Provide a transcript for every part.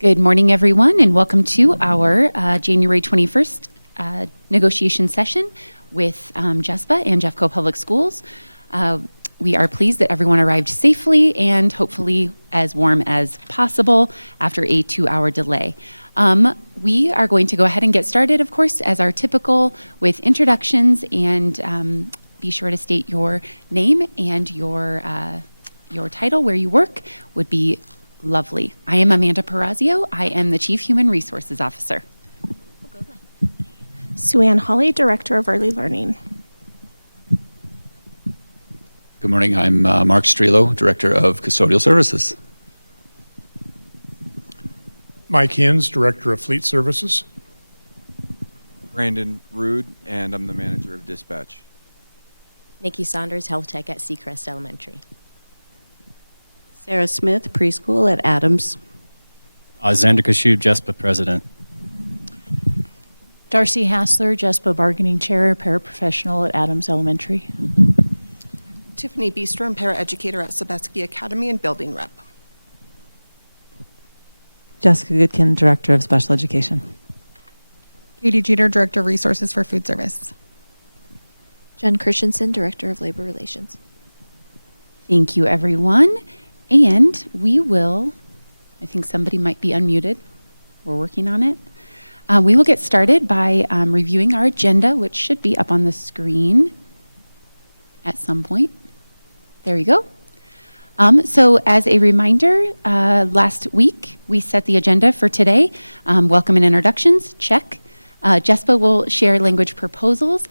Good morning, everyone, and welcome to our January 21st negotiation session with JESPA and Jeffco Public Schools. We are pleased that everyone arrived safely and hopefully as warm as possible after a 2-hour delay. We are going to go ahead and get started, of course, as our typical with introductions, and be sure to state your name and your title, where you work would be lovely. I am Amanda Perazio. I am the Chief Human Resources Officer. Sue Ann Hawley, Director of Early Learning. Good morning. I'm Mark Strelo, Director of Custodial Services. Mike Hins, Director of Fleet Services. Brandon Rude, and I'm the Manager of Dispatch. Nikki Saunders, Health Tech at Seacrest Elementary. Sarah Smith, Preschool at Adams. Xander Kashub, JESPA President. Darcy Hassler, JESPA Bargaining Chair, Paraprofessional at Adams Elementary. Tiffany Beestrom, Paraeducator at Sobeski Academy and Building Rep. Jessica Goodkin, Director of Special Education. Katie Jeter, Director of Resources for Food Service. Jen Christensen, Director of Labor Relations. Thank you, everyone. And we will, I think somebody might be unmuted. We're working on it. We will get started by reviewing our agenda, which should be up on the screen at some point. There you go. So as a reminder, last week we set the agenda for today. Welcome and introductions, check. JESPA will share language proposals.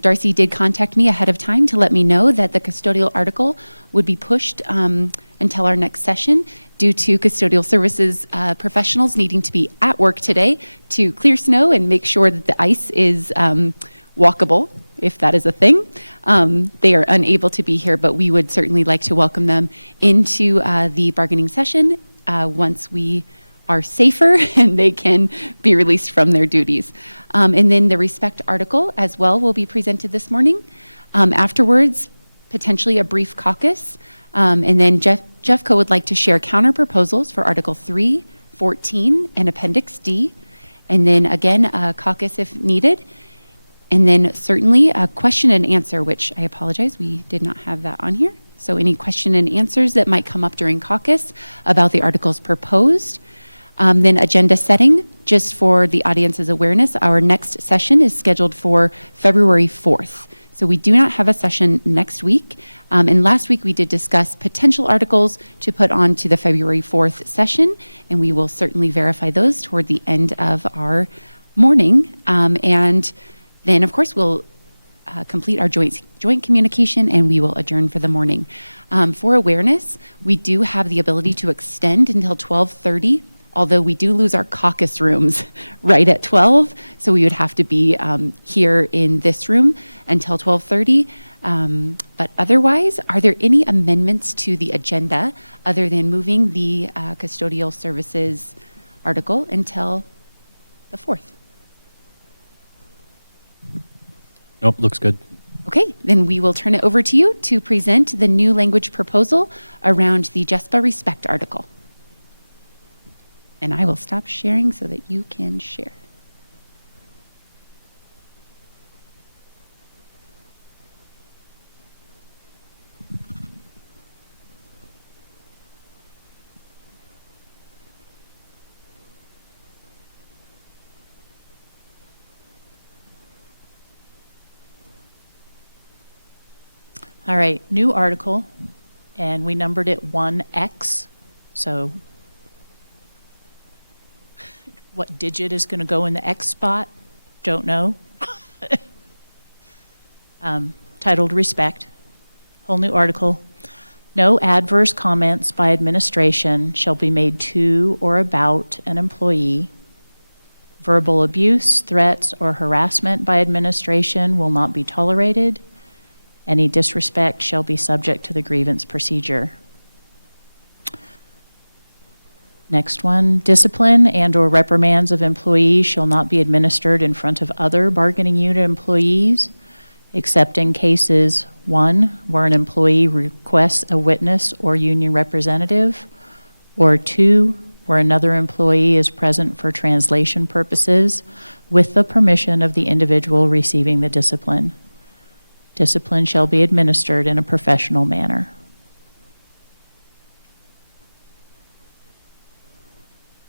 Darcy did contact me ahead of time to let me know that the custodial article would be pushed until our next session due to custodial services professionals needing to be at work today to clear snow and make sure that the ice is walkable, if that is a thing. They are unable to be here, but we would certainly like to welcome them into the bargaining session once we are safer and they can be released from their duties. And then the respect article as well will be presented this morning. Afterwards, potentially a brief caucus. And then Jeffco would like to share counter proposals for Article 3, 14, and Appendix D. And then again, a caucus if needed. And then certainly a question and answer, which I apologize, we did not have that on here. So any question and answers that might come up during caucus about the articles proposed. Then agenda setting, just for the audience's awareness, our next session is scheduled for February 4th. So we do not have a session next week. And last week we did discuss potential articles to put on to the February 4th session, and we will certainly verify those toward the end of our morning. And then, of course, we'll complete our joint communication and we will adjourn for the morning. For awareness, we do have the ability to extend until 12:30. Although we do lose our caucus rooms right at 12, so we would have to be here in this room until 12:30. But otherwise, are there any amendments to the agenda other than moving the custodial services article until the 4th? Nope, looks good. Okay, then we will turn it over to you to present the new language proposal around the JESPA respect article. And I will stop sharing so that you can share. All right, new article, and we numbered it 1X. So what digit is going to go in the X spot? Don't know. Titled Respect. Whole new article. No adverse comments by administration shall be made to or about an employee. Verbal abuse, threats, or harassment by administration will not be tolerated. Any disrespect shall be subject to the grievance procedure. Next one, discipline and/or reprimands of employees shall not be administered in front of other bargaining unit employees, except in cases 1, where an employee requests a witness or union representative, or 2, where another employee is present for translation purposes with the permission of the individual receiving the discipline. Discipline shall be administered in a professional manner.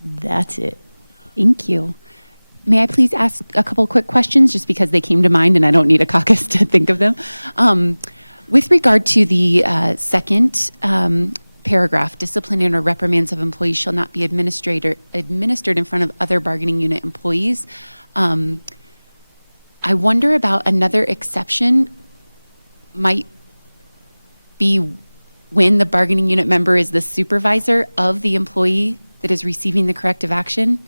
That's it. Thank you. May I please ask a couple quick questions, just because they came to mind and I don't need a caucus to think of them? With regard to the second paragraph, discipline or reprimands of employees shall not be administered in front of other bargaining unit employees. I wonder about another exception might be when the bargaining unit member is the supervisor of the employee that is receiving the corrective action.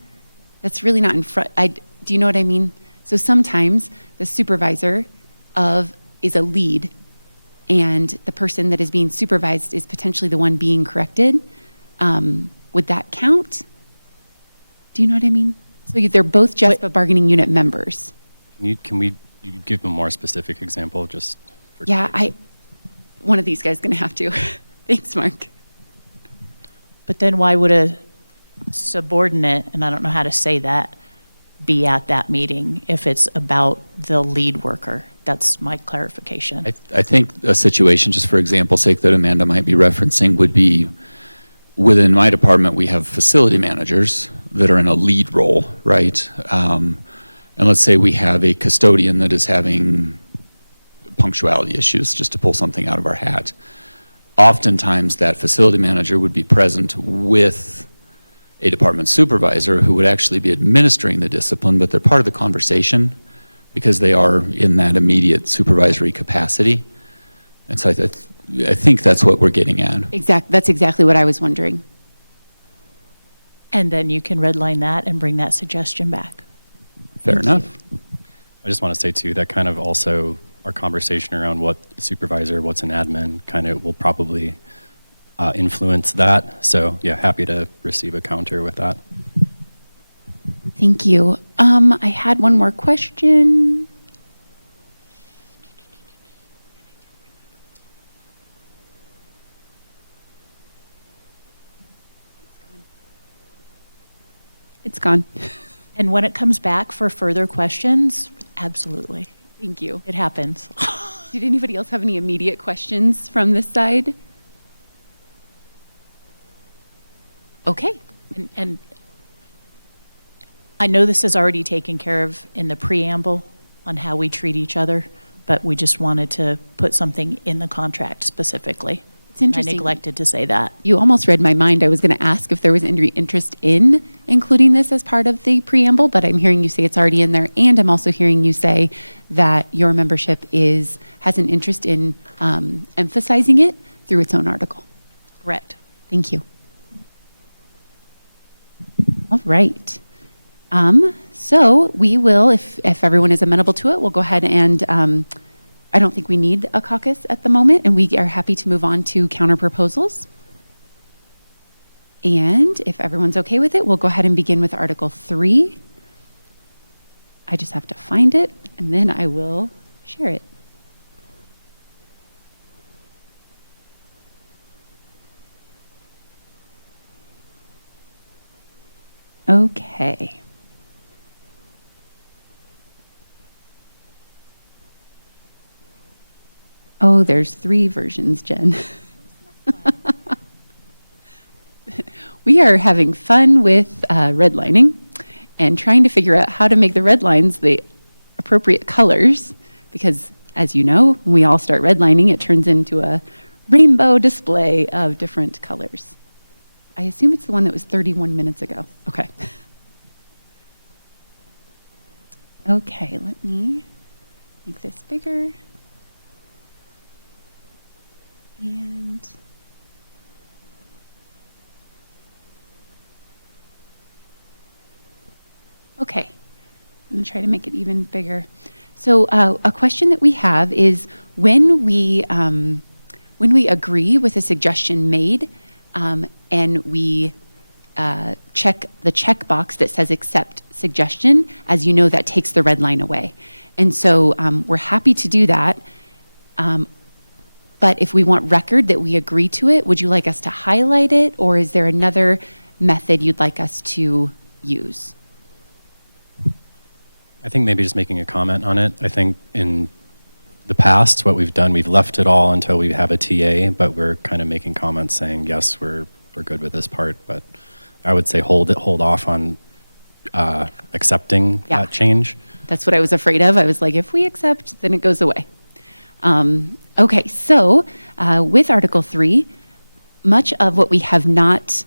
That's really not in front. Do you know what I mean? So sometimes the supervisor is a lead, and the person that is being supervised is potentially the one being corrected. Would that count? Do you know what I mean? So they're both JESPA bargaining unit members. Can you give a more specific example just for Yeah, one of these guys is going to have to. Thanks, Mark. But then why would a subordinate, and I don't know how to say that, be at that meeting if it's about the lead worker? That's my clarification. I think a situation, just for example's sake, that Amanda might be referencing would be within my department, we have facility managers that are in a lead role, right? And let's say we have a custodian that is having punctuality issues, just to pull something out of our hat. Oftentimes, that facility manager would be present with a department supervisor who would actually be administering the discipline, but they're part of the conversation because they are in that immediate supervisory capacity. And so I think that's what we're getting at. That's exactly what I was wondering. And then you can redline that and bring that suggestion back. Fair enough. I just want to say too, that kind of also our conversation around what supervisor, what's an admin, kind of will probably influence that. So yeah, happy to receive a counter with that. Thank you. I had one more question. It's gone. And when it comes back for further questions, absolutely. Thank you. It happens. Did anybody else have any immediate questions from this side? Okay. And I know this is already taken care of in the preamble on how we treat each other, but we just wanted to put something in the contract specifically. It's interesting. I neglected to say that. You almost read my mind. I was going to ask if there was any interest in including this as part of the preamble, but I'm hearing you say it's already in there, and I'm also hearing you say that your membership has an interest in emphasizing it through its own article. Correct. Thank you. All right. So we will, if everyone is amenable to it, we'll go ahead and I don't think we need a caucus at the moment, and we are happy to move on to counter proposals. And if everyone's okay with it, we'll go ahead and begin with Article 3. I just have to find it, and then I will share it. Okay. Oh, there's 3 versions, Jen. We are having fun with redlining and trying to figure out how to make the red lines the appropriate colors, because as you know, when we all start redlining, it turns into a rainbow display of different colors. I assume it's the one that was 31 minutes ago. Okay. Okay, let me make this bigger. And okay, I'm going to try to make it even bigger. So a question that we have is when we agree with a suggestion made and we check the checkbox that says accept suggestion, as you know, that takes the red line away. And so we're happy to do that. But if we want record that we agree to it, would you like us to highlight it? Or is there another method you'd like us to use. I think maybe just making a comment on it. I think in the past, what we've done, we've left it all until we have a TA, but we're kind of making comments saying, yes, we're good with this part. But I would say hold off on accepting Yeah. that change. That's what I was afraid of. I was like, if we accept, then it goes away. Okay, so with Article 3, much of what we have not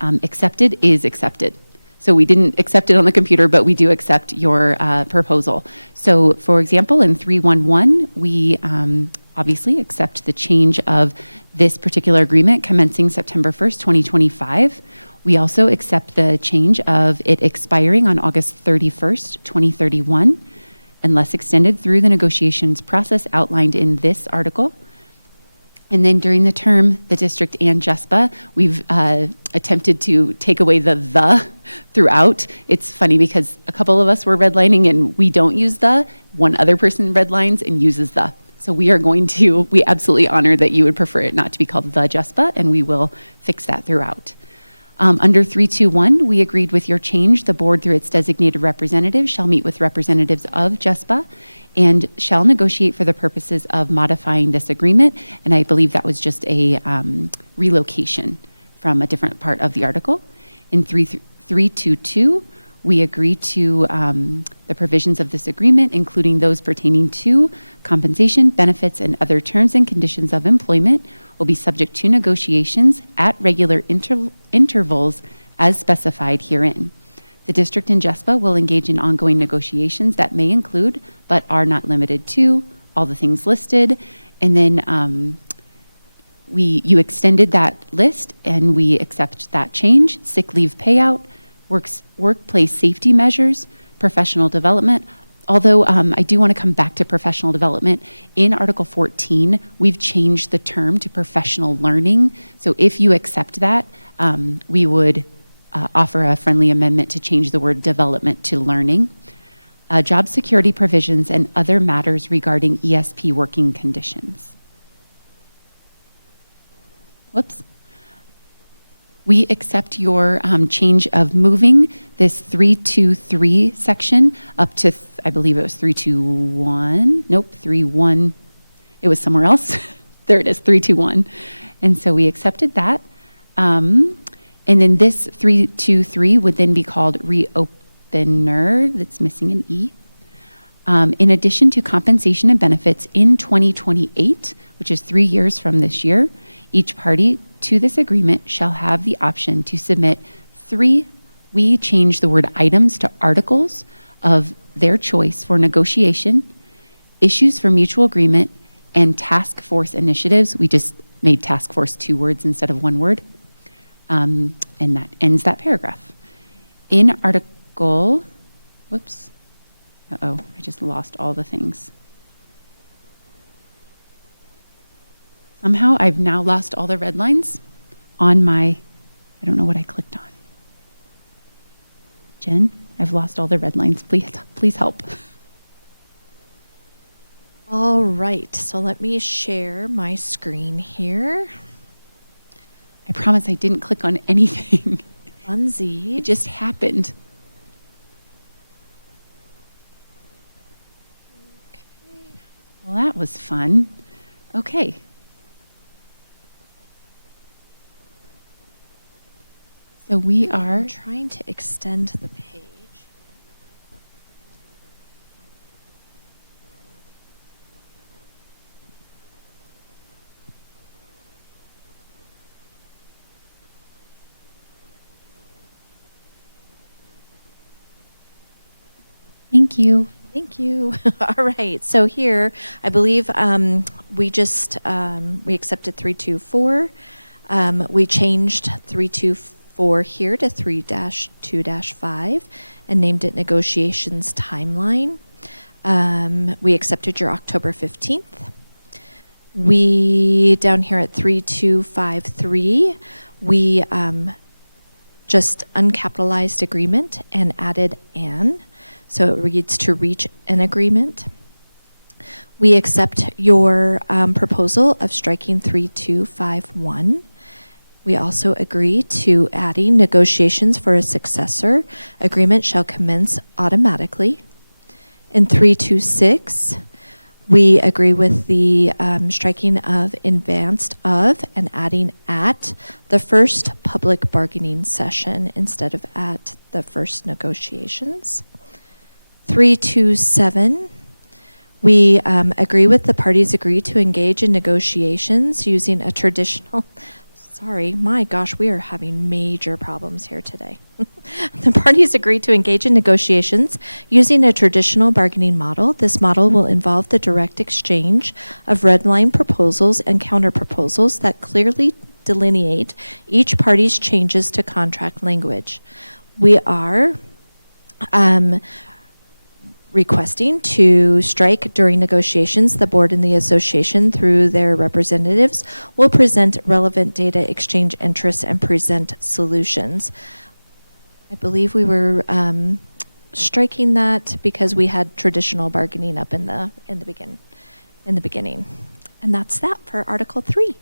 accepted is accepted. So we didn't accept it on the computer, but we do accept your proposal. So for example, in 311, we obviously accept the change of this particular agreement commencing September 1st, 2025. We also accept the change of it expiring on August 31st, 2031, unless extended through the negotiations process outlined in this article. And then during the term, the district and JESPA, we've attempted to take away the throughout. It's funny because a couple of us were redlining and we don't use the. One other person redlines and uses the. So we absolutely honor that you would prefer it not to be called the JESPA, and we will fix that throughout. Under 321, we agreed with your change. The board, through its designated representatives, shall meet with representatives of JESPA and shall negotiate for the purposes of modifying this agreement. And I believe that was just a relocation from a different part of the article. In 322, we agree to the provisions of this agreement, including those pertaining to compensation, benefits, and other terms and conditions of employment, will be subject to negotiations at regular intervals as specified herein. The district and JESPA will engage in ongoing negotiations that may include, but are not limited to, all the things listed. And then you extended that list and we accept that change. Sick leave payout, workplace safety measures, professional development. Although I do want to come back to professional development. In Article 14, we've changed the term to professional learning. So if you accept that, we would offer a friendly amendment to change the word development to learning. Job security provisions and other matters regarding ESP working conditions. Whoops. We accept your change of moving this 323 section up to, I believe it was 321. Nope, 31. It was somewhere else. There it is, 321. And so we accepted that. And then this 323 would then be called reopener. That's missing an E. In addition to compensation and benefits in 2028, which is 3 years from this year, each party to this agreement shall have the option to submit we change the word items to articles of their choice for negotiation, issues for mutual agreement, and task force initiatives. We just made task force 2 words instead of 1 word. And that ends that paragraph. In article, whoops, I just lost all the things. Somehow I've now lost all the red lines on I don't know what I clicked on. Jen, I've lost all the red lines. Please help. All right, so let me share my screen here. I promise I didn't click on anything. Funzy. It just happened. Okay. Well, that was fun. Okay. So we are I'm trying to extend the page. Thank you. Thank you. All right. So here, I believe we accepted 324. We changed 324 here to 3-2-5 and named it negotiations timeline. We accepted your October 15th. We, down here at 3253, we just uncapitalized agreement and added "an." So it reads to reach an agreement. We accept your proposal of striking 3251 We also agree to adding negotiations for a successor agreement shall commence automatically. In 326, we agree with the striking of advanced of and adding at the first public bargaining session instead of at the first negotiations. 327, we agree with the parties agree to engage in negotiations using a traditional, sorry, my gosh, we are having major problems here today. The parties agree to engage in negotiations using a traditional bargaining model. This model will involve the direct exchange of red line proposals and counter proposals that clearly delineate each party's changes to contract language. We are requesting to strike during negotiations. The board and the association, through their representatives, will present relevant data, exchange interests, and present solutions. I believe we were striking that because we had traditional bargaining up in the beginning, and that's that for Article 3.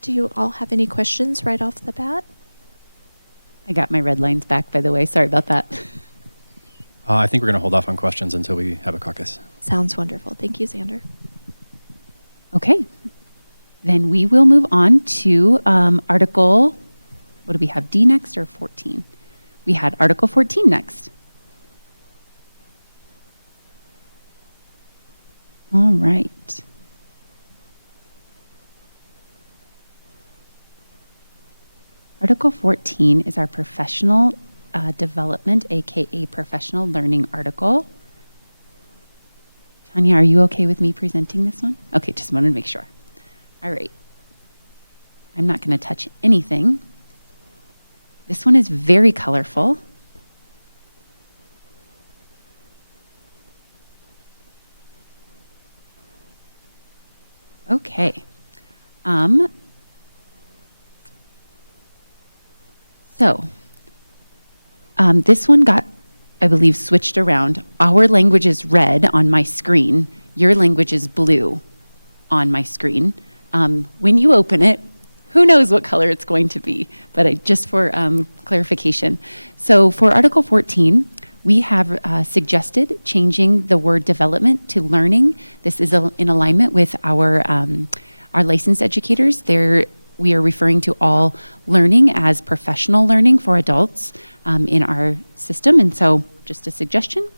Do you all have any questions right off the bat? I got my red lines back, by the way. Sorry about that. I think we're going to hold off on questions until we have a caucus. Sounds wonderful. Thank you, Xander. Okay. Then we will move on to Article, what do we have, D next or 14? We had Article 14 next. All right. Article 14 is our professional development, aka professional learning article. Tanya, are you okay with me presenting this one? Okay, just wanted to make sure. All right. I'm not going to touch anything. This one is very colorful. Okay. This one got, I believe, switched around. Our language is red on my screen. Your language is blue on my screen. When you open it, who knows what color it's going to be, but just for clarification. So for Article 14, we have suggested changing the word development to learning. This is in alignment with our licensed educators. We are referring to all learning as professional learning for adults in our system, and so just a suggestion.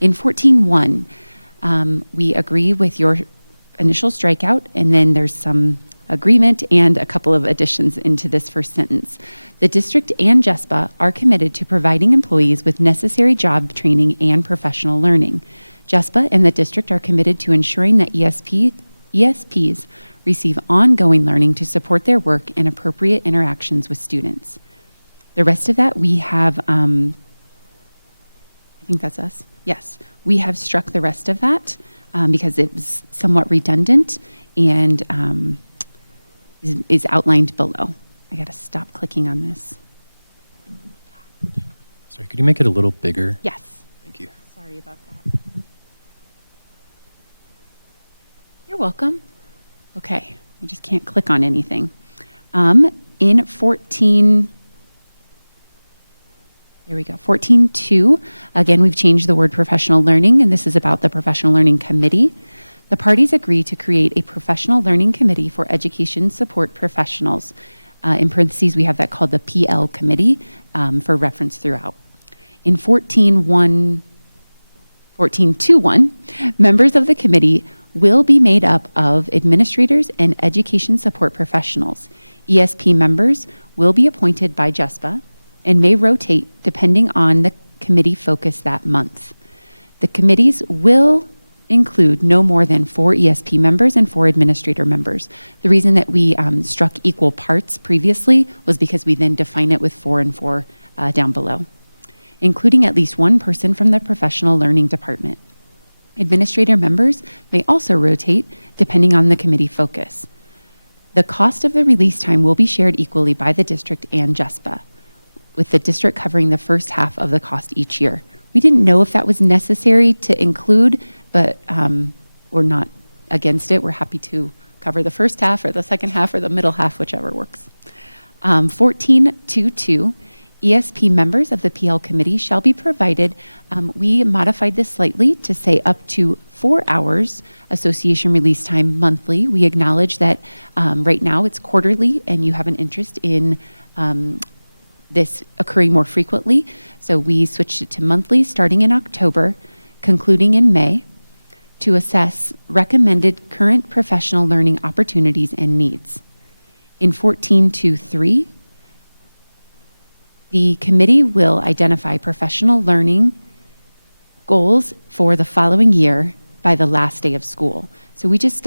In 14.1, we agree with your initial strikeout, and then there's some agreement and a couple of additions into this first sentence. The district and JESPA are committed to providing employees with necessary job training and professional learning. JESPA and the district are committed to ensuring that ESPs receive ongoing learning to support their work and appropriate interactions with students. The rest of that we have, I think that's us. Yes, we have struck the rest of that because it was somewhat redundant and is outlined below. I got to stop clicking on this. Sorry, could you make it a little bigger? Yes. Thank you. Sorry about that. You're welcome. Okay, I just can't click on anything. In 14, there we go, 14.2, again, we've changed the word professional learning, and this is about the Professional Learning Committee. The parties agree to create a professional learning committee for education support professionals. In parentheses, we have that called the PL committee for reference throughout. In 14.2.1, members of the committee will be made up of administrators and education support professionals. ESP members will be appointed by JESPA and may rotate depending on the committee focus that month. The committees will include no more than 4 ESP members and 4 administrator members. The reason that we struck equal parts previously was because we then define it with 4 and 4 down below, including at least one person from the professional learning department. Administrator members may also rotate depending on the committee focus. The cost of the release time will be shared equally by the district and JESPA, with the district covering the first half of the cost each year. We didn't know if that was necessary to include, but we're not against it. We're happy to cover the first half or the second half or the middle half, whichever works. 14.2.2, ESP members of the PL committee shall be provided, we modified this slightly to say up to 4 hours association release time monthly. We acknowledge that right now it's quarterly and you have an interest in this occurring more frequently. So we switched it to monthly starting in October, concluding in May, to assess recommended current professional learning opportunities and needs. In 14.2.3, the committee will identify professional learning goals for the following year by the last day of school. So we just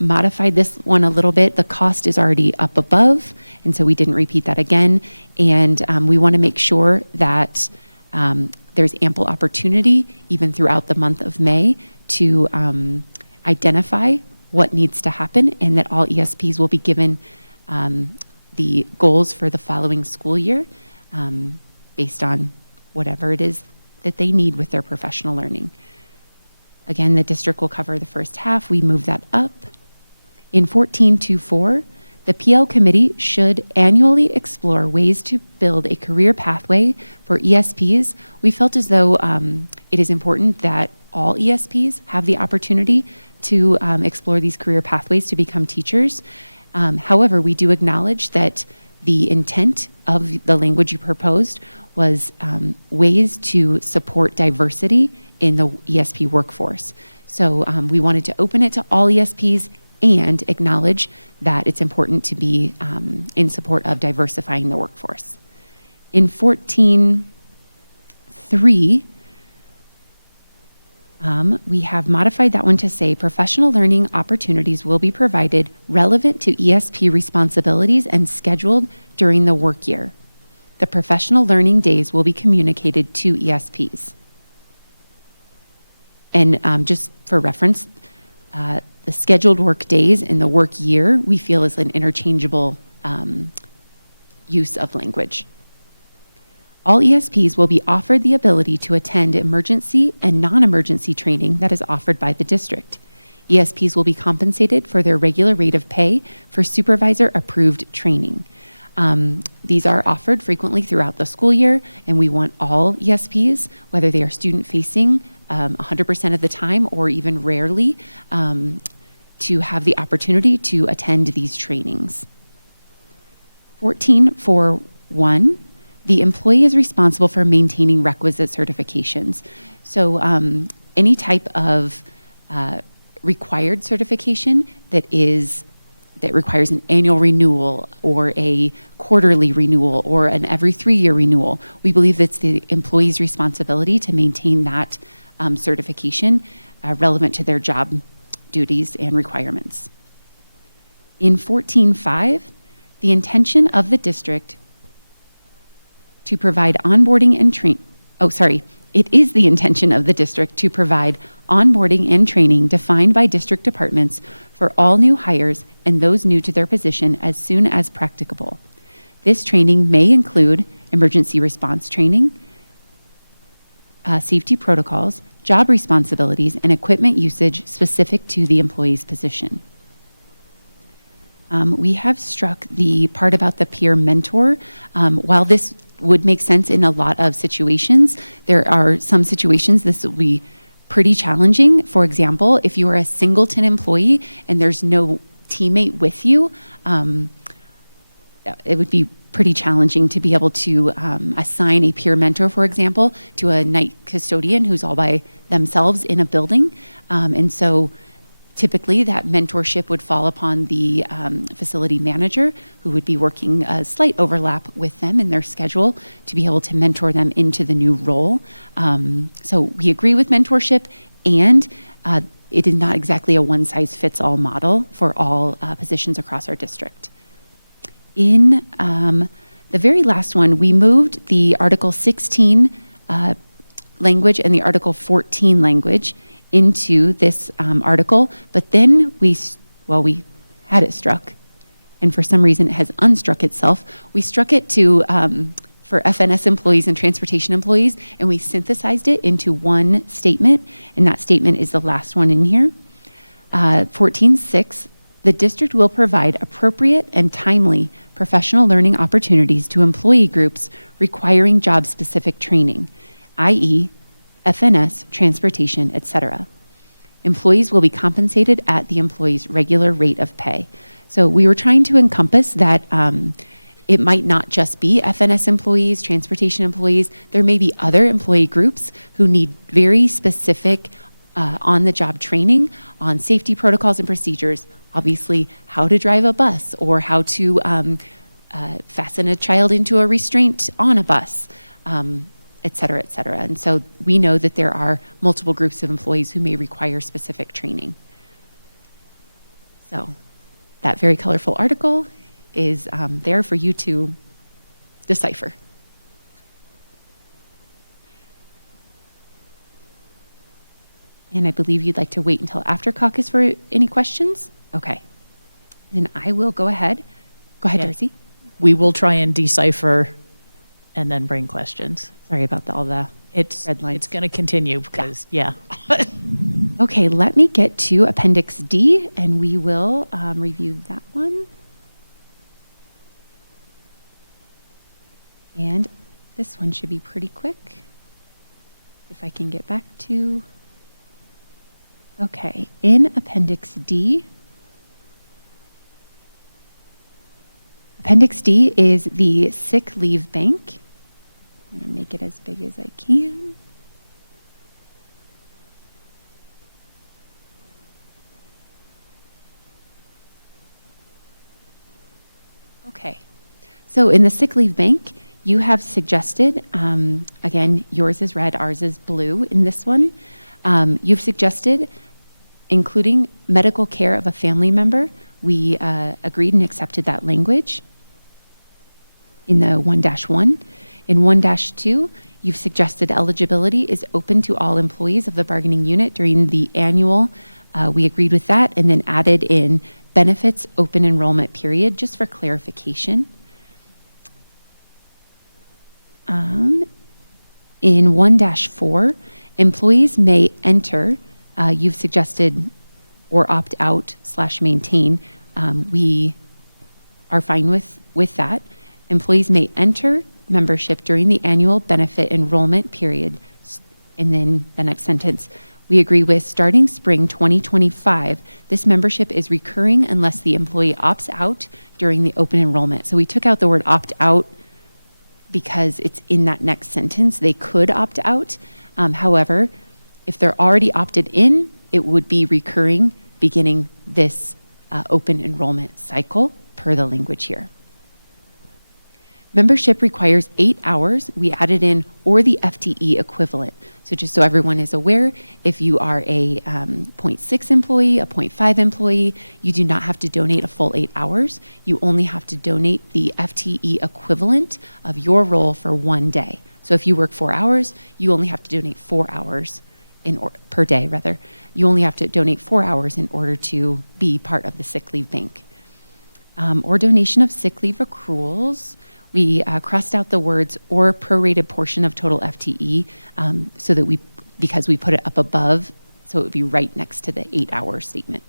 modified this one a little bit. The cost is already up above, and so we didn't repeat that again. And we want to make sure that there's ample opportunity, even throughout the month of May, to identify what needs to happen, and that all ESPs will be given the goals for the following school year based on whatever it is that they need with their professional learning. Again, the district will cover the first half. We move that up. In 14.2.4, the PL committee should annually explore ways to build a career pathway for ESPs. We felt as though it is important that all ESPs have the opportunity to explore these career pathways to become teachers. However, we do acknowledge that the intent of the language you proposed was ways to support diversity in the ESP workforce. So we wanted to open it to all ESPs and acknowledge that it's important to be in support of diversifying the workforce. In 14.3, we have modified that one to say professional learning opportunities will be provided relevant to ESP responsibilities and scheduled during the work year. The professional learning days will be communicated to ESPs. And just for reference, the scheduled work days and the work year we feel is an interchangeable use of language. All ESPs will be offered the ability to attend emergency and non-emergency training that is offered by the district. ESPs will be compensated for their regular rate of pay for supervisor-approved training. These are offered frequently throughout the school year, and we want all ESPs, whether they are student-facing 100% of the time or even rarely, to have the opportunity to attend these trainings. 14.4.1, the employee is responsible for maintaining requisite certifications. So any type of required certification that requires an annual renewal or a quarterly renewal or an every 3-year renewal, we believe that's the employee's responsibility to maintain that certification relevant to their job duties and requirements. In 14.5, the intention of the district to provide onboarding and it is the intention of the district to provide onboarding and training defined by district departments for all new hires and those new to their position as soon as practicable. This training may include emergency response training, safety protocols, job responsibilities, and equipment usage specific to the employee's position. We have struck the part about the peer mentor. While this would make sense in a lot of situations, there are some situations this will be pretty challenging. For example, if you are a singleton employee and there's no teammate with you, it would be pretty challenging to be able to assign a peer mentor, for example, to a night custodian who's all by themselves in a building. And so typically that mentorship would fall upon the facility manager, who would be working a slight overlap with them in their schedule to be able to mentor them into the new role. So we agree with mentorship, and it is not exactly a one-size-fits-all model for all positions across our district. In the very last one, we moved the Article 16 language and the Article 14 language into this article, but then we had it struck, and for some reason it has unstruck itself. We struck it to for FNS employees and transportation employees, and we synthesized it into one statement, and that statement is the last one in here. 14.6, the district will provide appropriate and timely professional learning opportunities to employee groups requiring job-specific training, i.e., FNS, transportation, etc. Employees will be compensated at the employee's regular rate of pay. So we were trying to encompass that it might not just be FNS employees, transportation employees. There may be other employee groups who need very specific on-the-job training on safety protocols and procedures. Obviously, how to drive a bus or how to fasten a child into a restraint on a bus, et cetera, et cetera. And so we know that there are multiple groups of employees who may require specific training. So that very colorful article is there for you to decipher. And I believe you'd like to wait until after caucus for any questions? Okay. Then I will go ahead. Go ahead, Yeah. Darcy. We will try and decipher and then bring questions. Sorry about all the It's red lines. It's going to continue because, yeah. Okay, let me get to Appendix D, and we will review that one. And this one should be pretty quick. If I can get back to... Okay, in Appendix D, Appendix D is the sick leave bank. I'm going to make it as big as I can. Okay, so in the sick leave bank, you have suggested, again, yours is red, ours is blue in this one. You've suggested including medical care of a family member. We agreed and accepted that language in the 1-1. In 1-2, you've suggested eligibility is open to all employees of the bargaining unit during the annual. We agreed with that and then added in benefits open enrollment period, just for clarification. In 1-4, employees may enter, you've suggested, or opt out / maintain. We are fine with that. Employees may enter membership during the annual benefit enrollment period. And then the next sentence, we agree with starting spring 2025, this membership is recurring unless the employee opts out during the open enrollment. So we took out the word opt out because it's in that next sentence. They could opt out. However, if they're already opted in, it would be recurring beginning this open enrollment cycle per the language here. Membership requires 8 hours. We added in or the FTE equivalent. So just so everyone is aware, if you are a 0.6 employee, a 0.5 employee, you do not have to donate a full 8 hours. You only have to donate the FTE equivalent of your role for 1 day. So if you work 4 hours, you only have to donate 4 hours per day, rather. You only have to donate 4 hours in order to be part of the sick leave bank. Or donation of sick leave accruals. We crossed out the words or prorated portion of total FTE so that because we put it up above, so it would be right next to the 8-hour statement.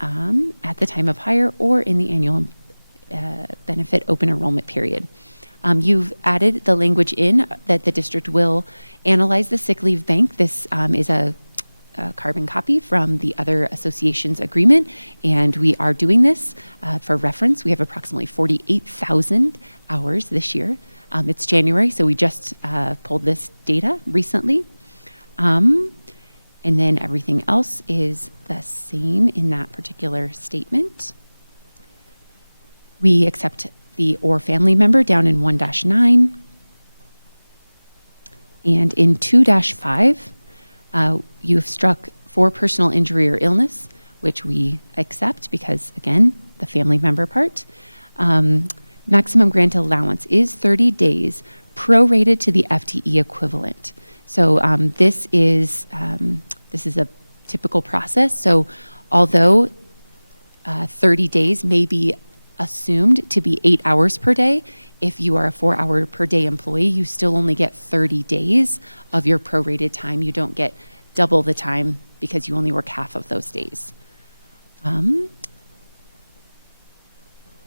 At the time of hire or in the annual benefit open enrollment period. You've added the language in that the district will analyze the sick leave bank. This is a carbon copy from the other association's agreement, and we are doing this for reference. We have approximately 48,000 hours this year. It's January, so we just pulled this data recently. And then everything else is the same in that particular statement. We accept the or family member down in 1-9. And in 2-5, you've struck for personal injury or illness, which we accept because, again, the family member part. Maximum grant allowance is 30 days prorated to the FTE equivalent. So this is a typical process. So although 30 days may be assumed to be 8 hours per day, if you are a 4-hour per day employee, you still only get 30 days of your prorated time. You don't get double the time because you only work half of those days. And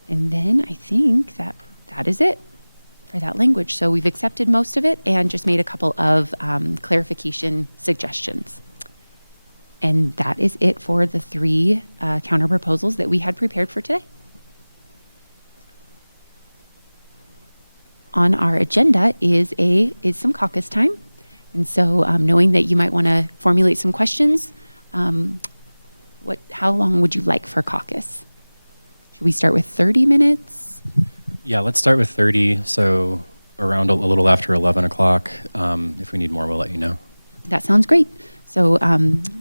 And then I think that that is it for that language. So we've accepted most of it and just made a couple of clarification suggestions. And that is it for the 3 counter proposals that we had prepared for today. On our agenda is some caucus time. And so knowing that you might want to formulate some questions, how long would you like for caucus? Should we start with 30 minutes? Yeah, let's start with 30, so around a little after 11 o'clock. If we need more, we'll let you know. That sounds great. So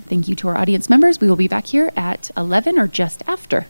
thank you to our audience members. We will be back here at 11 or just after.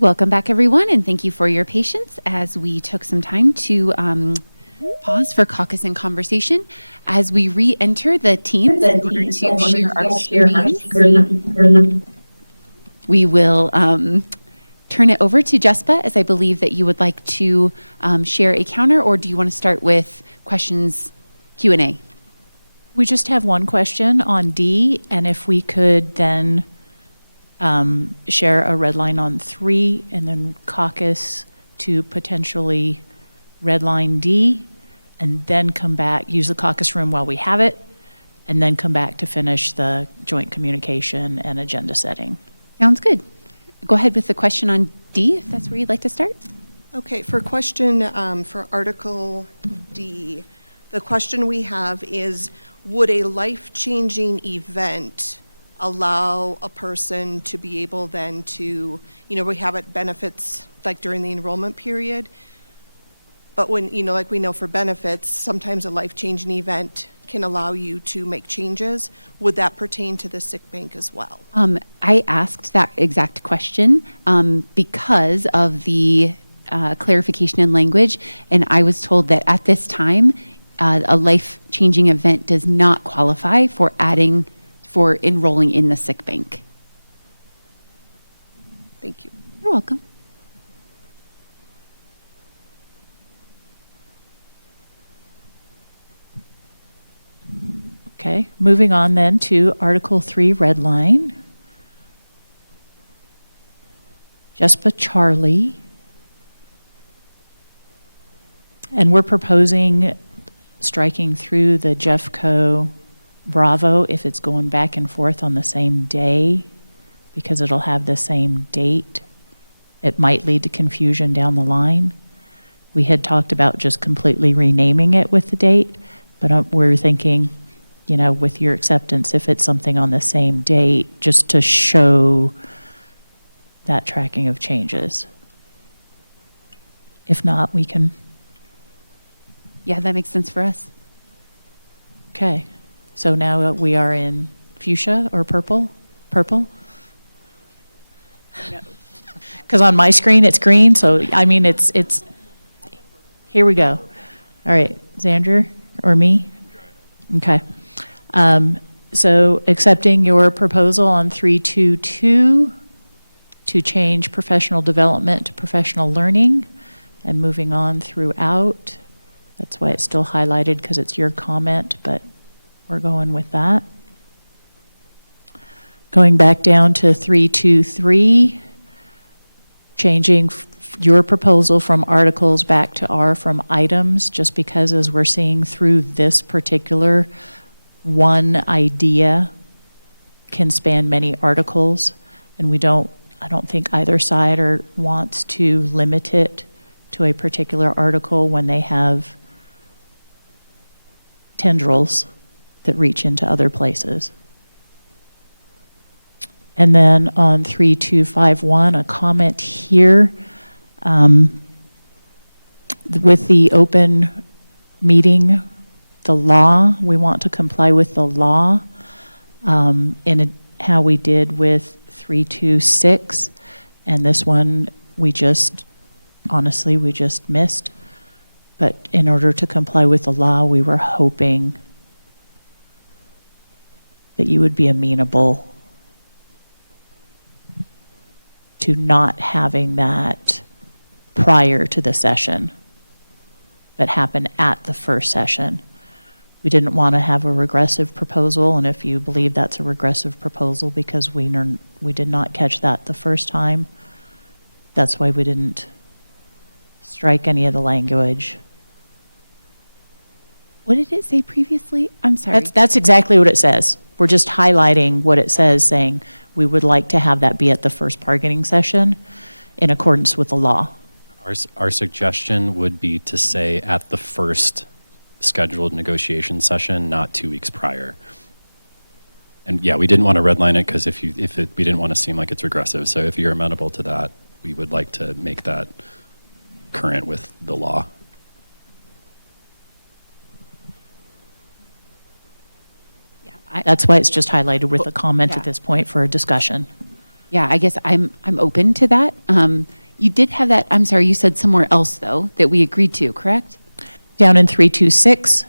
Welcome back, everyone, and thank you for your patience as we took some time to pause for caucus and conversation. As we re-enter the teams in order to share our screens, we will turn it over to Jespa, as I believe that you would like to share a counter, or do you want to start with questions Q&A? We just have one question on D, and if we could then share a red line on 3, and then caucus to potentially red line D, and then come back, use the caucus room while we have it, and then come back to finish the joint communication and agenda setting. Sounds good. Go ahead with the question on D, if that's where you'd like to start. Okay, for question for Article D, the question we have is, would a life-changing event allow a person to be able then to, we have it benefits like during the enrollment period, but when, like we know for benefits, sometimes a life-changing event can allow you to make changes. Would that pertain to the sick bank as well? I asked that exact question because of the clarification in language, and I was told that at this time, a life-changing event does not qualify for enrolling in the sick bank. Thank you. You're welcome. Okay, moving on then to Article 3, red line. Jespa Charlie. And we're proposing striking through the Jeffco Bravo if it's going back and forth on the same day, because it'll have the same date. It might lead to confusion down the line. We had talked about just completely renaming it with the date, but we're thinking, with your acceptance, if it's something on the same date, just to show that tracking of changes. If not, we can. Yeah, that makes sense for us. Okay. So now we are in fuchsia or purple? Purple? Because on my screen it's green, so it's here we go. All right, Xander or me? Okay. So accepting your proposal on 322 to change professional development to professional learning and moving on throughout. That's why it's still highlighted, because it's your comment, but we're going with that. Going back down to 323, changing your proposal from articles back to R from items, just because as we're seeing through this particular one idea can span many articles, and I don't think either side wants to limit it to a particular article when they have tendrils that reach into other places. And then on 3251, a comment here with the open meeting, the law, we want to comply with the law in how we did with 326, and this one we just missed. But in order to comply with the law, we were hoping that you would be amenable to not having that prior to the session, but happen at the first session. We didn't want to have a regressive proposal, and if you believe that's a regressive proposal because we did not catch that the first time, that's why we didn't strike any of the language. What did it say previously? I'm sorry. That's exactly what it says. We're just highlighting what it says, saying we would like to have that be at the first bargaining session in accordance with the law. Our suggestion would be to say at the first scheduled negotiation session, not 2 weeks prior. And yeah, we didn't want to redline it because we didn't want to seem like it's regressive. So if you're amenable to that, we would like to make that current with the law. That's why it's just highlighted with a comment Yeah. at this point for a discussion. Yeah, I guess I'm open to that. You did have that, I'm sorry, you said somewhere else, though, that we agreed to, correct? Down in 326,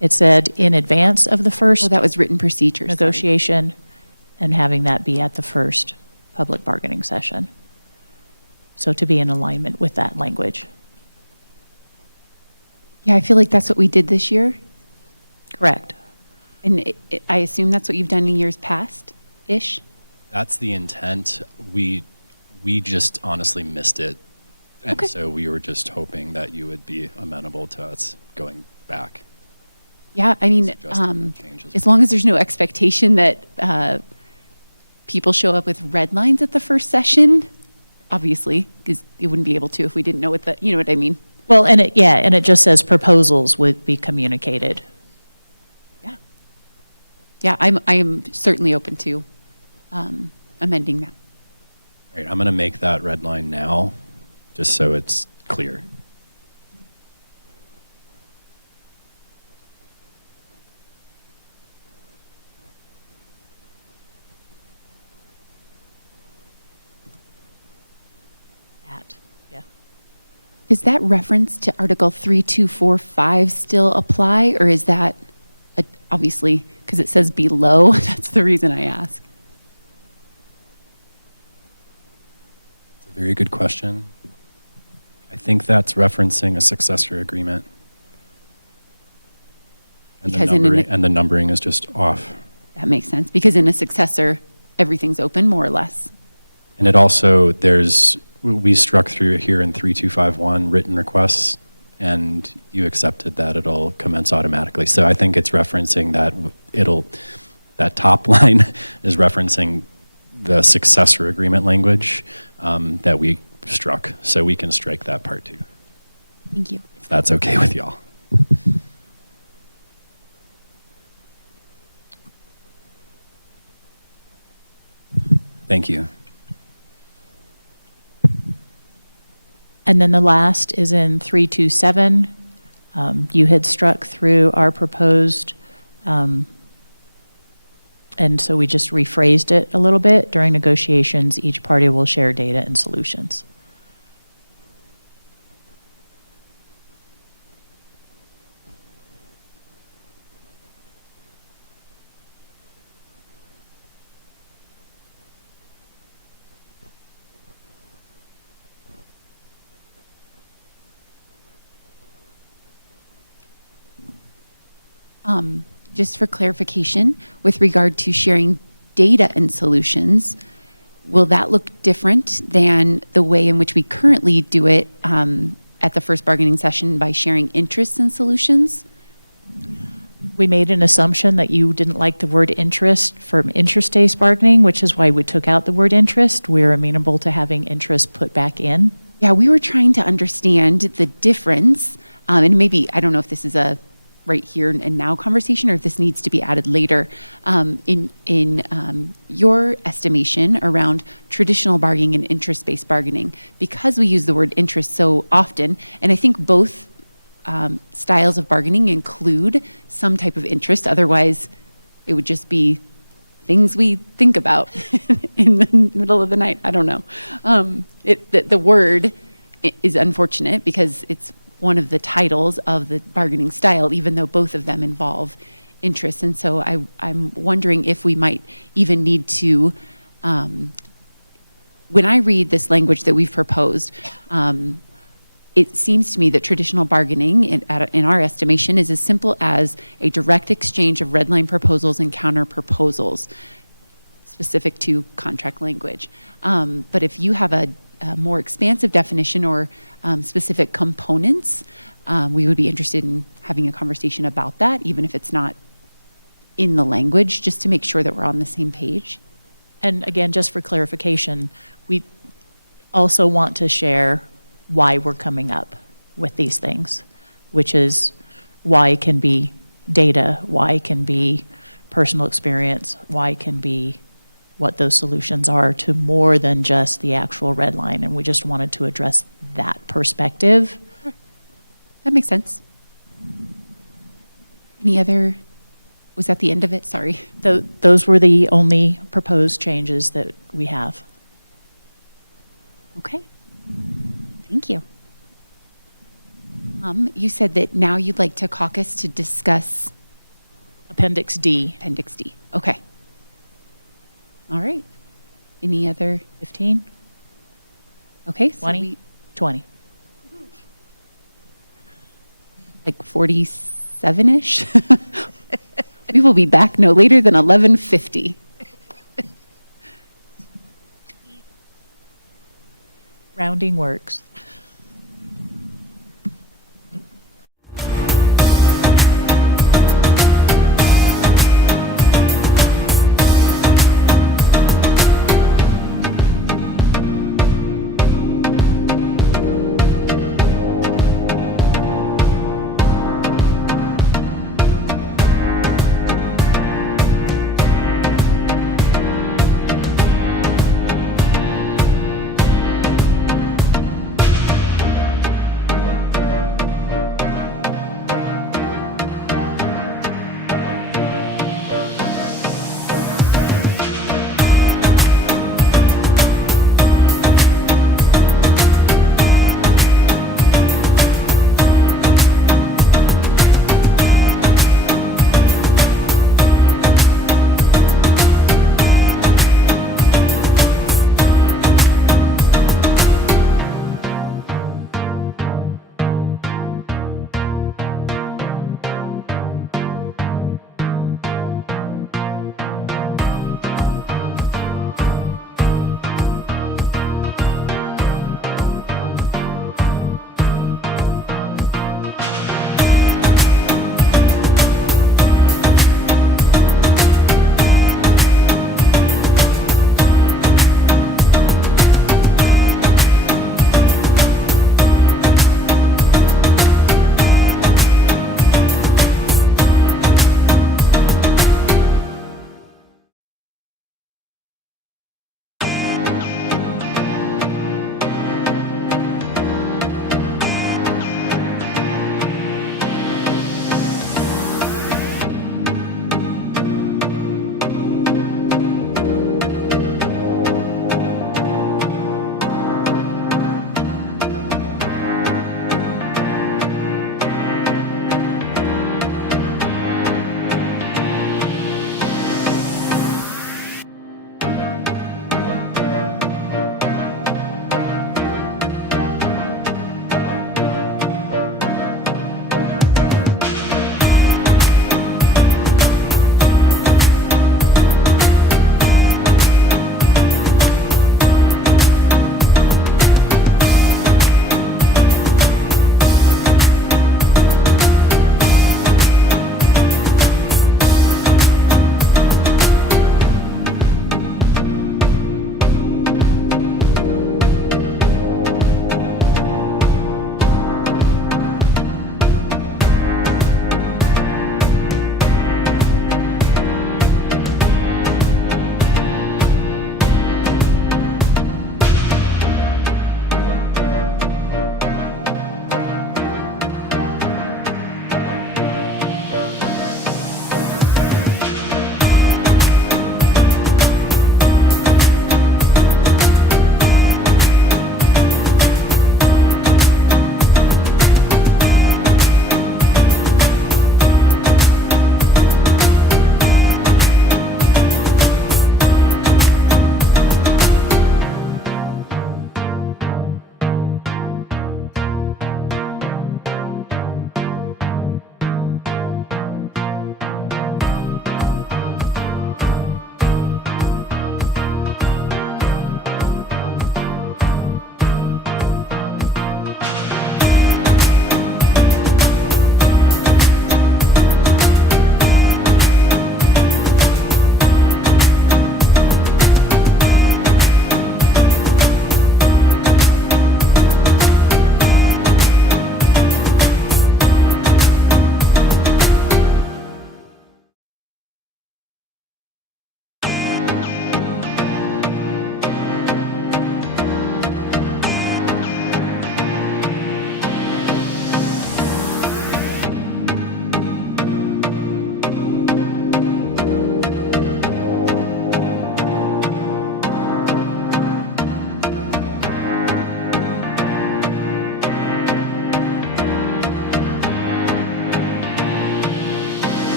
it said in advance of the first Well, that was written procedures. sorry. negotiation, and having that be at the first public bargaining session. So to be in alignment with that language. Yeah, I feel like that's what we did this year. Correct. And I assume that's what you've done in years past-ish? That's the intent. We just honestly missed it. And Okay. so we were just hoping that you would be amenable to us going back. Yeah, I mean, Suggesting that changes. as long as there's no expectation that people show up with red lines at the first session, obviously, because they wouldn't be able to if we didn't know you know what I mean? Well, and it just says proposals would be communicated. Yeah. Yeah, I am certainly open to amending that. All right, I'm going to make that red line now, just so it's clear. That, yeah. Does that reference to Article 3245 still apply, or is that, obviously, because it says below, that's the reason I ask. It's a very good question. I think that's referencing a successor agreement. And Because in the numbering is just off. That makes sense, because in a successor, everything's open, more or less. And it also, we struck through here in 3251 written requests, and you accepted that it'll commence automatically. So I think it's referencing that that top line is referencing the successor agreement language that we struck. So we can strike that part too, Thank you. if that's okay with y'all. Thank you. And then the last is in 327. You had struck through our proposed, and so we just rephrased it a little bit. During negotiations, each party will share data and solutions. Just for clarification, with regard to sharing data and solutions, will that look different than the way in which we currently do it at the first bargaining session by sharing interests and solutions? We made an assumption that you didn't like the word interest from interest-based bargaining, which is why we took out the word interest. We're amenable to having interest put back in. Yeah, we were trying to understand the difference, and maybe, I don't know if this is a right here and now conversation, or if this needs to be added later, in your estimation around traditional bargaining and interest-based bargaining, because we use the word interest so often, and I think both styles of bargaining include some type of interest, otherwise it would just be things we think about in the middle of the night. I don't know. The word is unfortunate because it's one of the titles of the bargaining style, even though both of them involve interest. And so I'm wondering if we might even need to, when I read this language that we've proposed, it seems to me that traditional bargaining, in our estimation, is as simple as a direct exchange of red line proposals and counter proposals, specific to contract language. But if you have a more expansive definition or specific components, we would be interested in having a conversation about that, even if it's not in the language, just to make sure that we're on the same page. And again, just for clarification, we also want to share why we're coming up with these things, which is why it can be data, why it can be personal experience, why it can be what those solutions are to more than just the actual red line. And we just wanted to address that perspective. That makes sense. Any other, was that the end of it? Sorry. Those were the only proposed changes that we have. Okay. Thank you. You said that now you'd like to caucus to discuss Appendix D, Appendix D. Okay. All right. Any other? 15, Okay. So 20, 20. like 47-ish. We will be back no later than 11:50. Rounding works.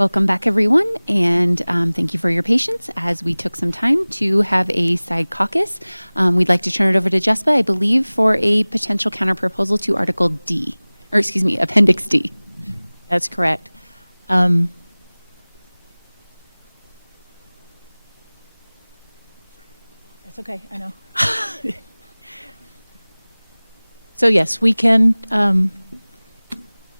Welcome back, everyone, and thank you for your patience as we took some time to have a side caucus. We'd like to turn it over to Jespa, I believe, for a potential counterproposal to Article D, or excuse me, Appendix D. That's correct. That's okay, I know. So yes, we can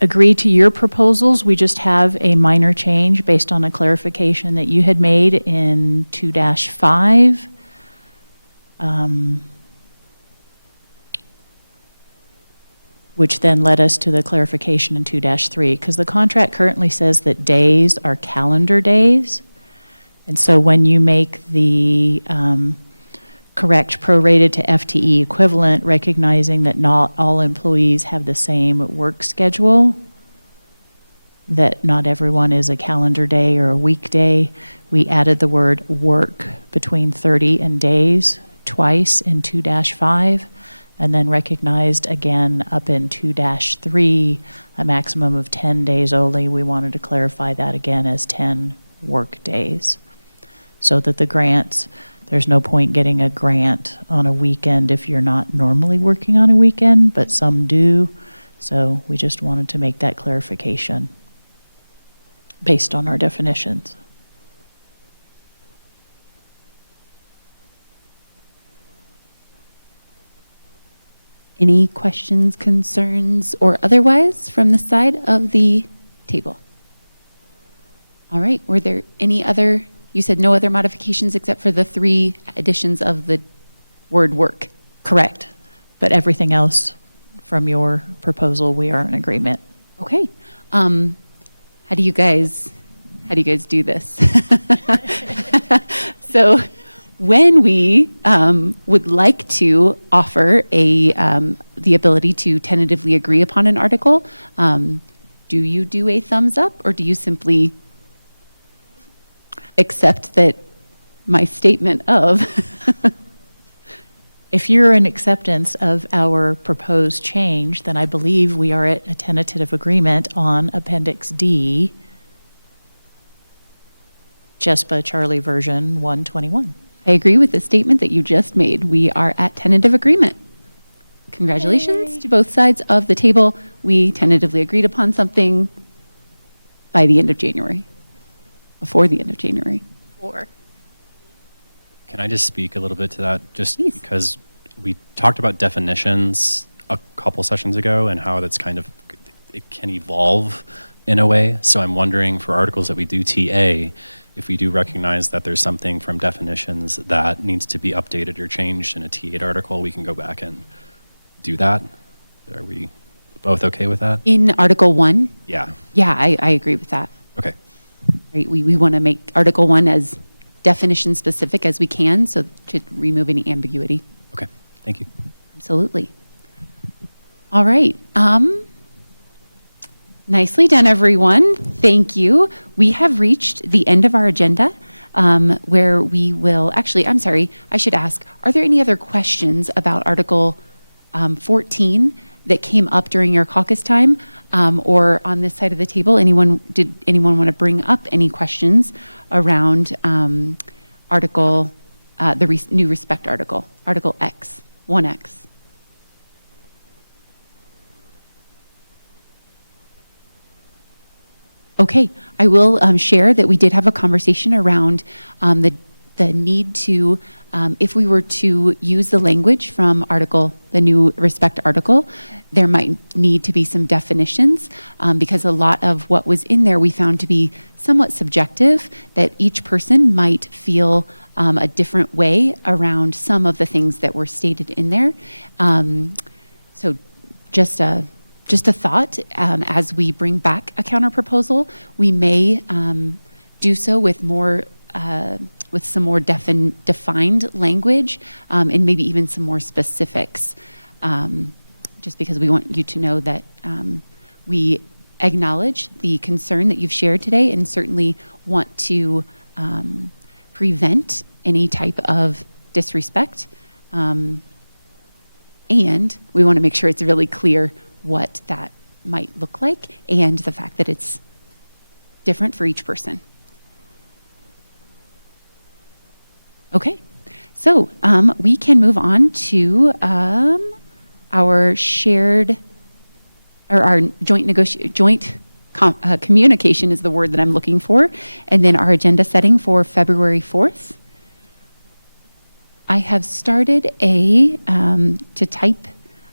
agree to your proposals. We just have a minor change based on a clarification that you had made in 2-5. Which then led us to the clarification in 2-3, because the contract currently says that days are calendar days. And so when you make the correct prorated to FTE equivalent, recognizing that not all employees have the same work schedule, that not everyone is a calendar day or a weekday, we added the word work between 30 and days twice in 2-5, and then recognized again up in 2-3 a maximum of 10 days only. We wanted to clarify that again as 10 work days, so that the grants, there's no point getting a grant on a weekend if you're not normally working on a weekend, but some do. So we just wanted to make that clarification based on our definitions. Any questions, concerns, or otherwise from the side of the table? All right, were there any other, you said no other modifications except for the 3 additions of the word work? Correct. But everything else from your proposal, we are in agreement. Okay. How do you guys do this? So when we would like to offer the ability to tentatively agree upon an article, do you do a thumbs up, or do you simply accept that my statement of If you're in acceptance of our proposed change, then I believe we are at a tentative agreement on Appendix D, JESPA Charlie version 121. I agree with the statement that you just made. We are at tentative agreement. Congratulations to both sides of the table. We tentatively agreed upon something by the end of January, before the end of January. Can I just speak a little bit to that? Just Please. because we talked about definitions a couple sessions ago and how that's kind of, it can evolve in a way. So I'm wondering for articles that we do TA, if we do recognize that there's something from definitions that needs to be updated or changed in a T8 article, we can go back and do that. Are we both okay with that? In Article 1, Yeah. yeah, I agree with that. Okay. Right, we want to make Article 1 as definition specific as we can, so to remove any ambiguity. Okay. Thank you. Absolutely. All right. Nicely done, everyone. Thank you. We have reached the end of our agenda, where we will, actually, I'm sorry, I should ask, are there any other questions about Article 14 that came up during your caucus time, or on this side of the table? Did anyone want to bring up any questions around Article, new respect article, Article X, 1X? Okay, I will share that we did have a conversation around the need to, if we were to use the language from the new respect article, there might need to be some definitions, because a lot of what was in there we found to be somewhat subjective, that each person might feel a different way around some of the things that were stated in there. So just a thought, as we bring back a counterproposal, we may do so with more with some more defined language, and maybe even some more specifics, just because we want you to know that we acknowledge the concern that you've shared today, and certainly want to prevent any type of disrespect. And we want to make sure it's really clear what that might look like, and the fact that it's different for each person. Okay, so we can move on to our shared, or our communication is the word that I'm looking for, and then our agenda setting for February 4th. I have started to type.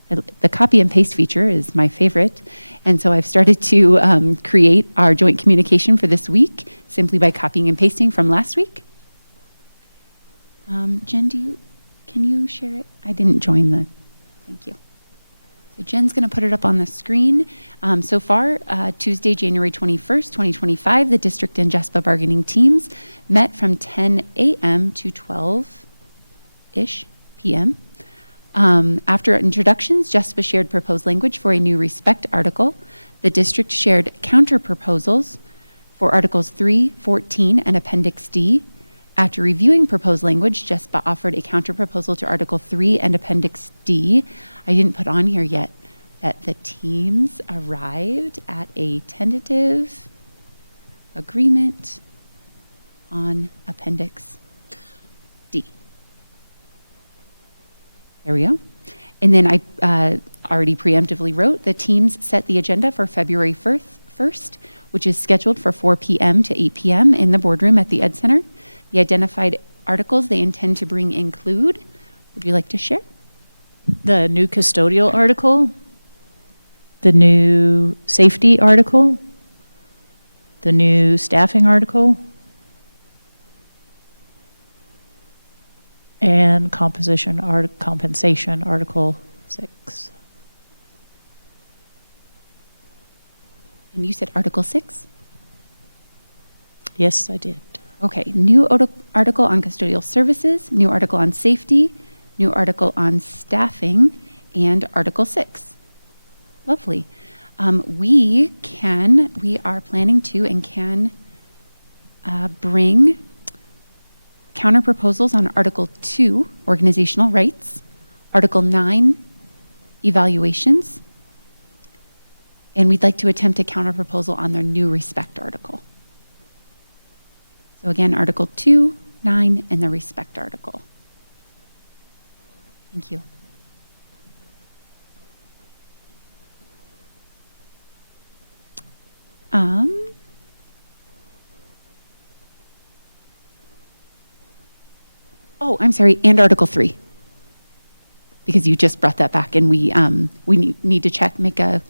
The copy and paste feature is my favorite, and so I've started to create our joint communication for this week simply by copying and pasting from last week. Jen, can you share it? I didn't join thank you. So Jen's going to put it up on the screen. So far, Tuesday, January 21st, 2025, the district and JESPA bargaining teams met from 10 a.m. to 12-ish p.m. After introductions, JESPA shared proposed language for a new RESPECT article. The district shared counter proposals for Articles 3, 14, and Appendix D. After reviewing proposed language, JESPA offered a counter proposal to Article 3 and Appendix D. I didn't put on here yet that the teams arrived at a tentative agreement on Appendix D. There we go. And then I already preemptively wrote, the teams set the agenda for February 1st, which is scheduled for 4 p.m. to 8 p.m. in the boardroom at the Ed Center. The identified articles they intend to bring include, would you like to share? The new custodial article, the new safety article, the new staffing article, and compensation Article 6. And you said Article 6? Yes, I did. Okay, new article on custodial services, new article on safety, new article on staffing, and Article 6. Lovely. We are planning to and can bring counter proposals on Article 2, organizational rights, Article 9, evaluations, and we'd like to attempt a counter proposal on their new RESPECT article. So again, Article 2, 9, and the RESPECT article. Thank you. Oh, I'm sorry, and Article 3. Because you just brought that back, and we need to make a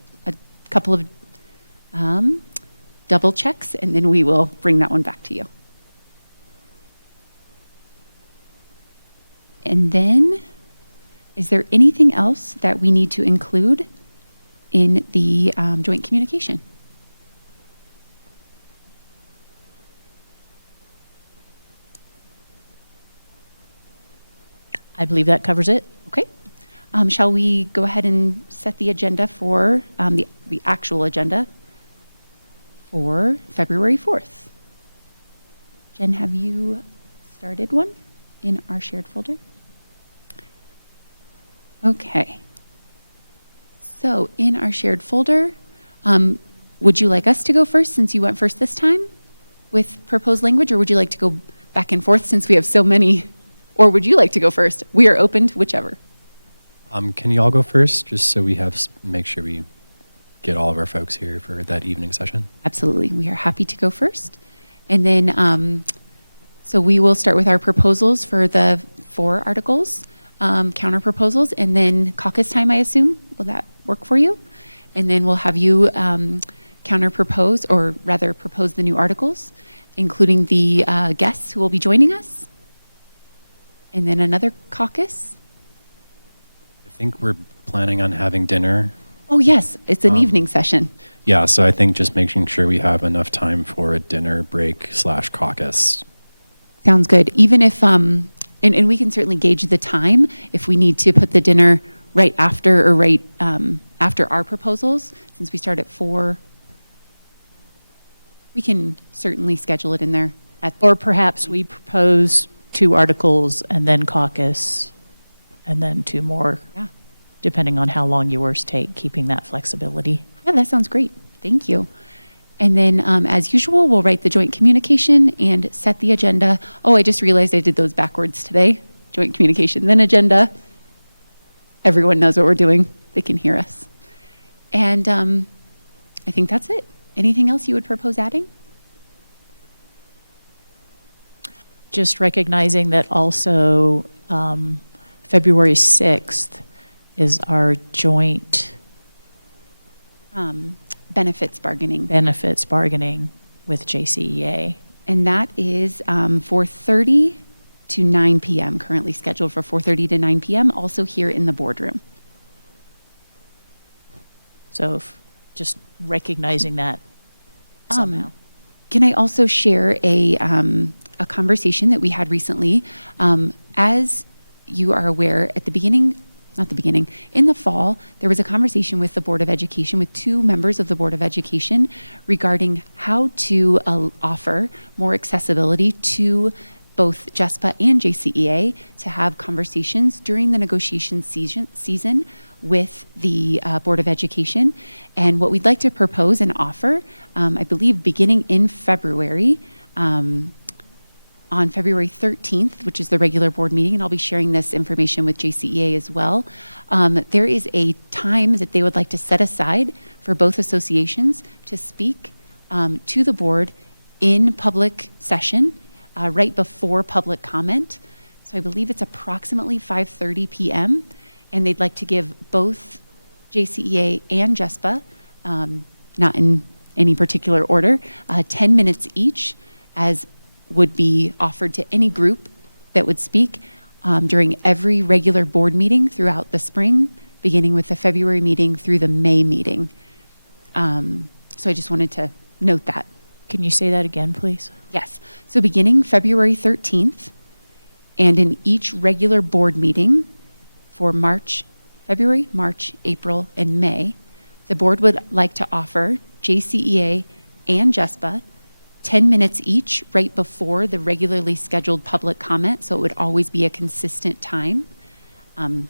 couple of double checks, and then we will bring that one back to you. And then, is there anything else that we need to include in the joint communication? I believe that covers it. Okay. Shall we go ahead and set the agenda for the actual agenda for February 4th? Jen, have you started one in our shared folder? Okay. So in our shared folder, would you like us to go first since you went first this time with proposed language, or would you like to go back and forth since we have so many? Or would you like to go first? We are open to whichever. Can you all go first, just so we make sure we get all of our folks here for that evening session? Absolutely. We are happy to go first. And then, so we will start with our proposals for the 4 articles, counter proposals, and then caucus time, I assume. Will that work for you? And then we'll have you counter propose, or rather propose the new articles, including the guests who will be joining us. And then another caucus. I think we're planning on having dinner. Oh, yes. It's an evening session. Yeah, so I think just making sure we have enough time for a dinner break / caucus. Sounds good. Even if, and we can certainly gauge the time if we need to put the dinner right after or right after our proposals, since we start at 4. We can certainly schedule it in there. Or perhaps we propose 2 articles and then caucus, and then 2 more, depending on how long yours take, keeping that flexibility. Yeah, that sounds great. Thank you. And then, as usual, we'll write the joint communication and set the agenda. Oh, I just realized I did those backwards today. Joint communication, then agenda. Everyone knows what we're doing. They can hear us. And I think that's it. Anything else you would propose adding? Just recognizing that also February 6th is our joint Benefits bargaining. benefits bargaining with JCEA. And that is 4:30 to 9 p.m., currently scheduled for 4:30 to 9 p.m., also here in the boardroom. So just recognizing that somehow. Can I also share a conversation that we had recently? As you are aware, at the beginning, not the beginning, in the fall, there was a conversation with the Board of Education, with two members of the Board of Education, regarding how to offer more accessibility to both JESPA and JCEA to have conversations during the negotiation season with the Board of Education. And what we'd like to propose and offer, I believe beginning in February, on February 13th, which is the regular board meeting, and I'll be sharing this information with JCEA as well, there is a time that they would like to set aside for both associations to speak to the board in public session right before public comment. So I believe it's approximately 5:30 p.m., and they'd like to give both JCEA and JESPA, not in any particular order, 10 minutes each, as would be offered to any group that would speak during every regular board meeting throughout the spring, beginning with the February meeting through the May meeting. So I just wanted to note that. Can you say that again, please? Yes. So beginning February 13th, and in each regular board meeting for February, March, April, and May, the board would like to offer JCEA and JESPA 10 minutes each right before the regularly scheduled public comment, so it would always be a consistent time,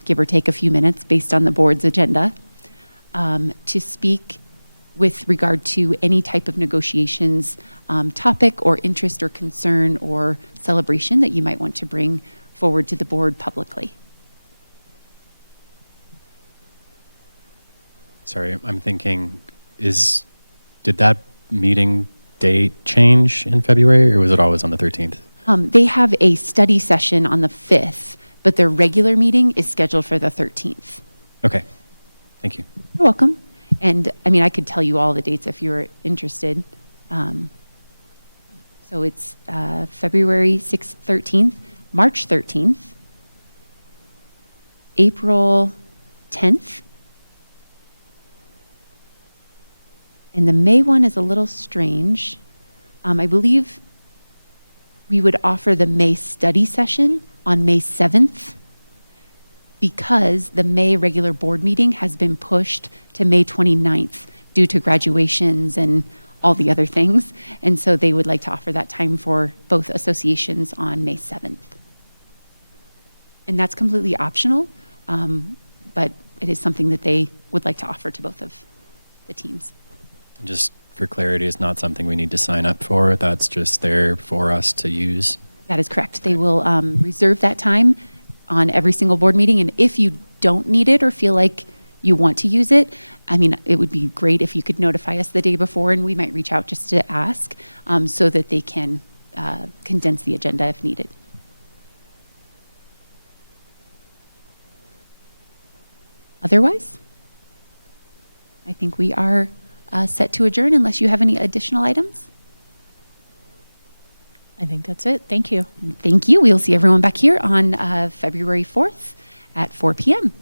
give or take a few minutes based on the board's agenda, to speak with regard to any type of negotiations topic or interest or concern or celebration that you might want to bring forward to the board publicly. Sorry, I'm thinking, did that meeting date change in February, or was it always on the 13th? They have a study session on the 5th, but their regular meeting is scheduled for the 13th. Okay, thank you. You're welcome. And I mean, I could tell you all the dates if you were interested. So it's February 6th, 13th, March 13th, April 10th, and the May one is a little strange. I believe we would offer the May study session on May 7th because the May regular board meeting has been pushed to May 29th due to graduations and all the other things. And so they would like to offer that time for both associations on May 7th. And that's completely optional, but it is something that they would like to offer to both of the teams. And just for clarity, it's not something we need to sign up for. That's just there for us to use. That is correct. They will reserve that time on every single board meeting. And if you don't need it or feel like you want to use it, I mean, it would be great if you could notify us the day before, and we might reach out just to ask so that they can condense the agenda if needed. Otherwise, I think we are set to adjourn unless you have any additional items. I think that's it. Thank you. Thank you. We'll see everyone back here on February 4th at 4 p.m.